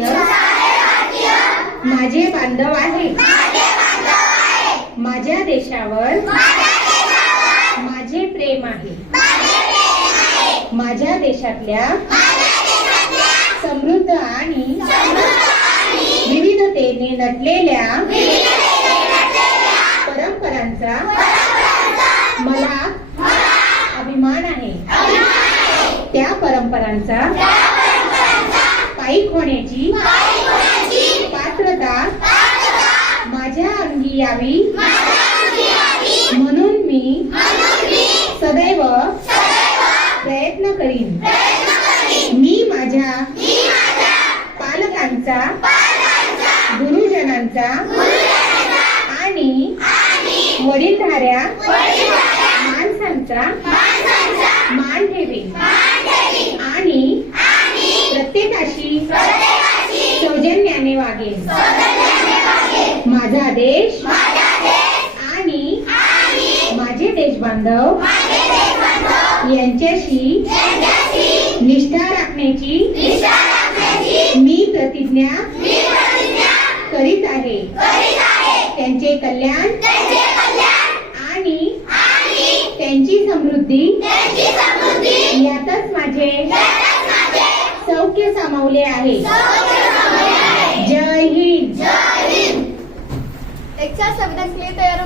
भारतीय माझे बांधव आहे. माझ्या देशावर माझे प्रेम आहे. माझ्या देशातल्या समृद्ध आणि विविधतेने नटलेल्या परंपरांचा मला अभिमान आहे. त्या परंपरांचा पायीक होण्याची पात्रता माझ्या अंगी यावी म्हणून मी सदैव प्रयत्न करीन. मी माझ्या पालकांचा, गुरुजनांचा आणि वडीलधाऱ्या माणसांचा मान ठेवेन आणि प्रत्येकाशी सौजन्याने वागेन. माझा देश आणि माझे देशबांधव यांच्याशी निष्ठा राखण्याची मी प्रतिज्ञा करीत आहे. त्यांचे कल्याण आणि त्यांची समृद्धी यातच माझे सौख्य सामावले आहे. जय हिंद. एक संविधान के लिए तैयार